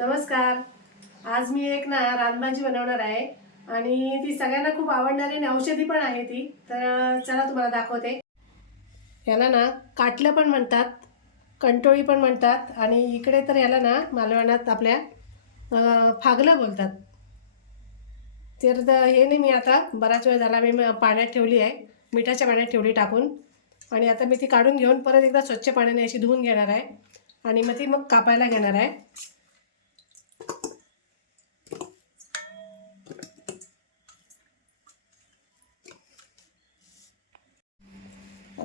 नमस्कार. आज मी एक ना रानभाजी बनवणार आहे आणि ती सगळ्यांना खूप आवडणारी आणि औषधी पण आहे ती. तर चला तुम्हाला दाखवते. याला ना काटलं पण म्हणतात कंटोळी पण म्हणतात आणि इकडे तर याला ना मालवणात आपल्या फागलं बोलतात. तर हे नाही मी आता बराच वेळ झाला मी पाण्यात ठेवली आहे मिठाच्या पाण्यात ठेवली टाकून. आणि आता मी ती काढून घेऊन परत एकदा स्वच्छ पाण्याने अशी धुवून घेणार आहे. आणि मग ती मग कापायला घेणार आहे.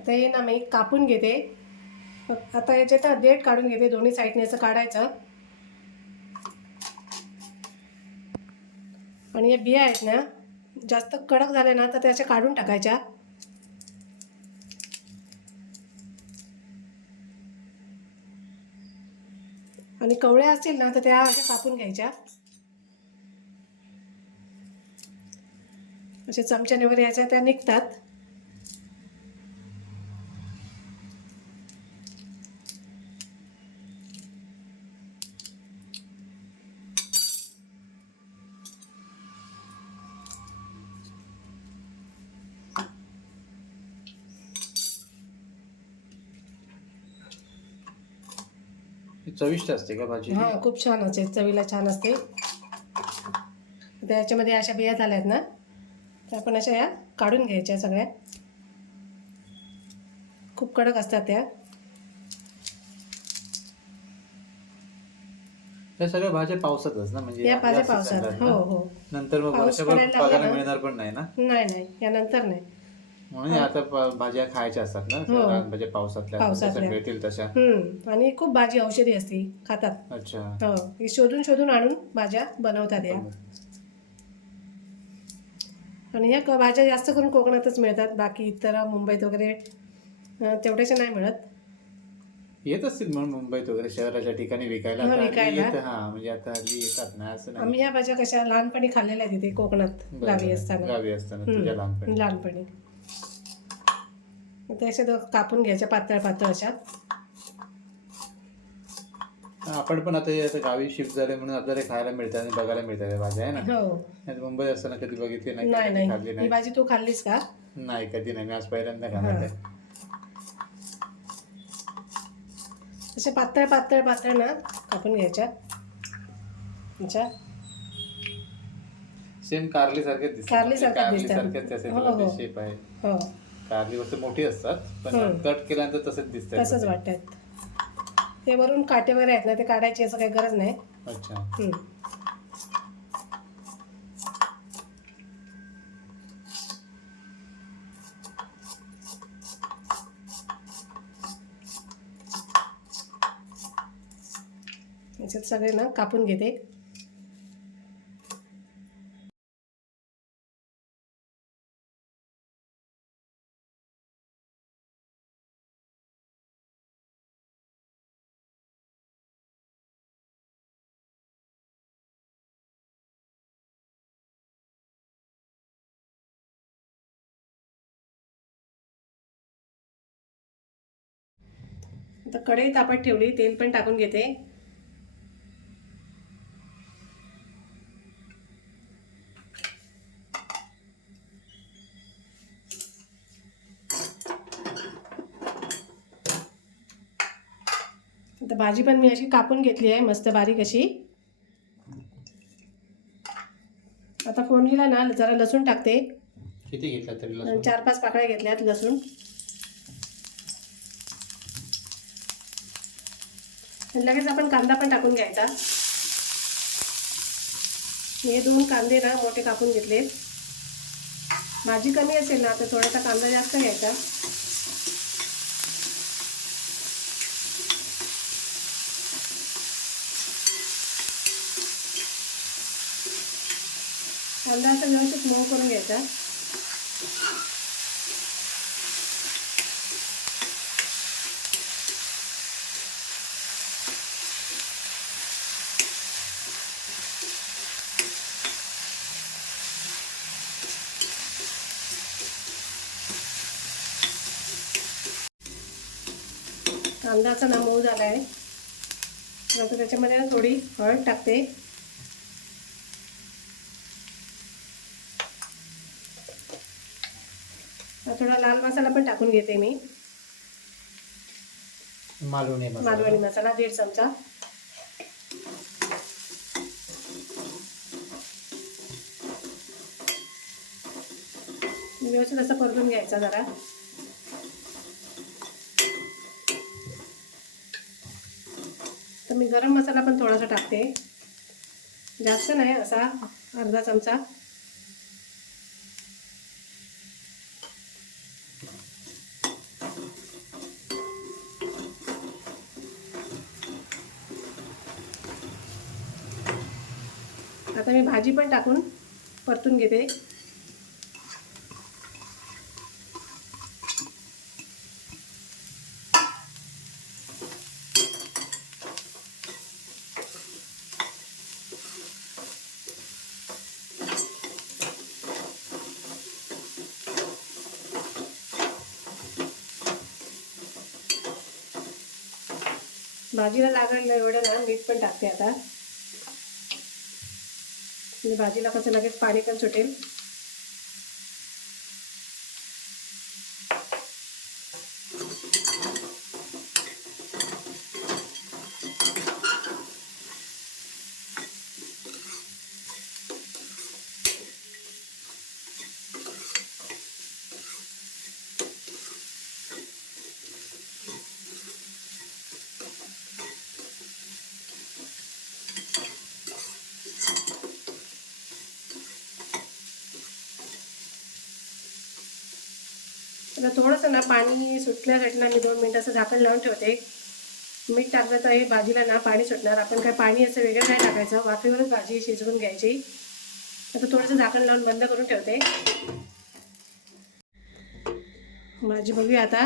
आता हे ना मी कापून घेते. आता याच्यात देठ काढून घेते दोन्ही साईडने असं काढायचं. आणि या बिया आहेत ना जास्त कडक झाल्या ना तर त्याच्या काढून टाकायच्या. आणि कवळ्या असतील ना तर त्या अशा कापून घ्यायच्या. असे चमच्याने वगैरे याच्या त्या निघतात. चविष्ट असते का भाजी? हा खूप छान असते. चवीला छान असते. त्याच्यामध्ये अशा बिया झाल्या आहेत ना त्या आपण अशा या काढून घ्यायच्या सगळ्या. खूप कडक असतात त्या. या सगळ्या भाज्या पावसातच ना? म्हणजे या भाज्या पावसात. हो? हो. नंतर मग वर्षभर ना? मिळणार पण नाही ना? नाही नाही. यानंतर नाही. म्हणून या आता भाज्या खायच्या असतात ना हो. भाज्या पावसातल्या पावसातल्या. जशा मिळतील तशा. हम्म आणि खूप भाजी औषधी असते खातात. अच्छा. हो ही शोधून शोधून आणून भाज्या बनवतात या. आणि या क- भाज्या जास्त करून कोकणातच मिळतात बाकी इतर मुंबईत वगैरे अं, तेवढ्याशा नाही मिळत. येत असतील म्हणून मुंबईत वगैरे शहराच्या ठिकाणी विकायला. हो, आता हल्ली विकायला. येतं, हा म्हणजे आता हल्ली येतात ना असं नाही. आम्ही ह्या भाज्या कशा लहानपणी खाल्लेल्या तिथे कोकणात. गावी असताना. गावी असताना हम्म, लहानपणी. लहानपणी. ते दो- कापून घ्यायच्या पातळ पातळ अशा. आपण पण आता हे आता गावी शिफ्ट झाले म्हणून आपल्याला खायला मिळतात आणि बघायला मिळतात या भाज्या आहे ना? हो. नाही तर मुंबईत असताना कधी बघितली नाही नाही कधी खाल्ली नाही. ही नाही भाजी तू खाल्लीस का? नाही कधी नाही. मी आज पहिल्यांदा खाणार आहे. अशा पातळ पातळ पातळ ना कापून घ्यायच्या. अच्छा. सेम कारली सारखेच दिसतात कारली सारखेच कारली हो, हो. शेप आहे. हो. कारली वस्तू मोठी असतात पण हम्म. कट केल्यानंतर तसंच दिसतात. तसंच वाटतात. ते वरून काटे वगैरे आहेत ना ते काढायची असं काही गरज नाही. अच्छा. हम्म. याच्यात सगळे ना कापून घेते. आता कढई तापत ठेवली तेल पण टाकून घेते. आता भाजी पण मी अशी कापून घेतली आहे मस्त बारीक अशी. आता फोडणीला ना जरा लसूण टाकते. किती घेतला तरी चार पाच पाकळ्या घेतल्यात लसूण. लगेच आपण कांदा पण टाकून घ्यायचा. हे दोन कांदे ना मोठे कापून घेतले. भाजी कमी असेल ना तर थोडासा कांदा जास्त घ्यायचा. कांदा असा व्यवस्थित मऊ करून घ्यायचा. कांदा असा ना मऊ झाला आहे. तर आता त्याच्यामध्ये ना थोडी हळद टाकते. थोडा लाल मसाला पण टाकून घेते मी. मालवणी मालवणी मसाला मसाला दीड चमचा. व्यवस्थित असं परतून घ्यायचा जरा. तर मी गरम मसाला पण थोडासा टाकते. जास्त नाही असा अर्धा चमचा. आता मी भाजी पण टाकून परतून घेते. भाजीला लागलं एवढं ना मीठ पण टाकते आता. भाजीला कसं लगेच पाणी पण सुटेल. त्यातलं थोडंसं ना पाणी सुटल्यासाठी ना मी दोन मिनटाचं झाकण लावून ठेवते. मीठ टाकलं तर हे भाजीला ना पाणी सुटणार. आपण काय पाणी असं वेगळं नाही टाकायचं? वाफेवरच भाजी शिजवून घ्यायची. आता थोडंसं झाकण लावून बंद करून ठेवते. भाजी बघूया आता.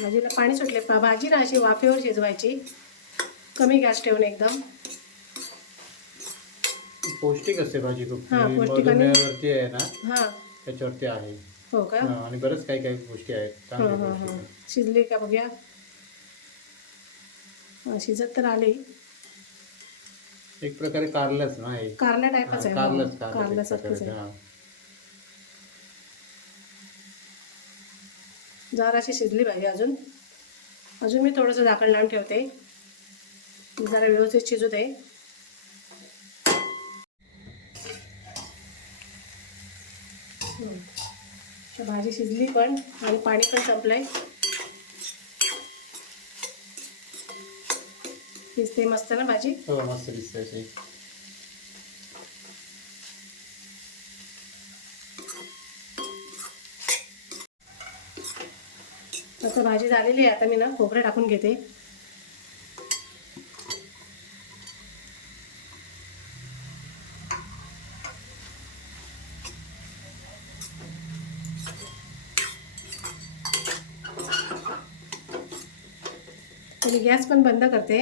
भाजीला पाणी सुटले. भाजी ना अशी वाफेवर शिजवायची. कमी गॅस ठेवून एकदम. पौष्टिक असते भाजी खूप. हा, पौष्टिक आणि- मधुमेहावरती आहे ना हां. त्याच्यावरती आहे. हो का? हा, आणि बरंच काही काही गोष्टी आहेत. हां चांगल्या हां गोष्टी हां. आहेत. शिजली का बघूया? हां शिजत तर आली. एक प्रकारे कारलंच ना हे. कारला टाईपच आहे हो. कारलंच कारलंच एक कारल्यासारखंच प्रकारे, आहे. हा. जराशी शिजली पाहिजे अजून. अजून मी थोडंसं झाकण लावून ठेवते. जरा व्यवस्थित शिजू दे. भाजी शिजली पण आणि पाणी पण संपलंय. शिजते मस्त ना भाजी? हो मस्त दिसते आता भाजी झालेली आहे आता मी ना खोबरं टाकून घेते. मी गॅस पण बंद करते.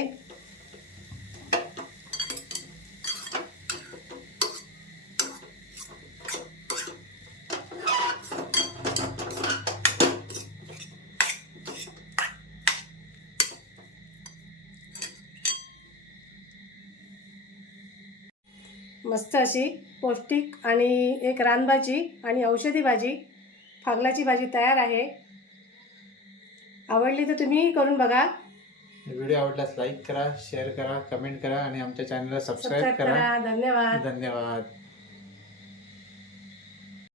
मस्त अशी पौष्टिक आणि एक रानभाजी आणि औषधी भाजी फागलाची भाजी तयार आहे. आवडली तर तुम्ही करून बघा. व्हिडिओ आवडल्यास लाईक करा शेअर करा कमेंट करा आणि आमच्या चॅनलला सबस्क्राईब सबस्क्राईब करा. करा. धन्यवाद. धन्यवाद.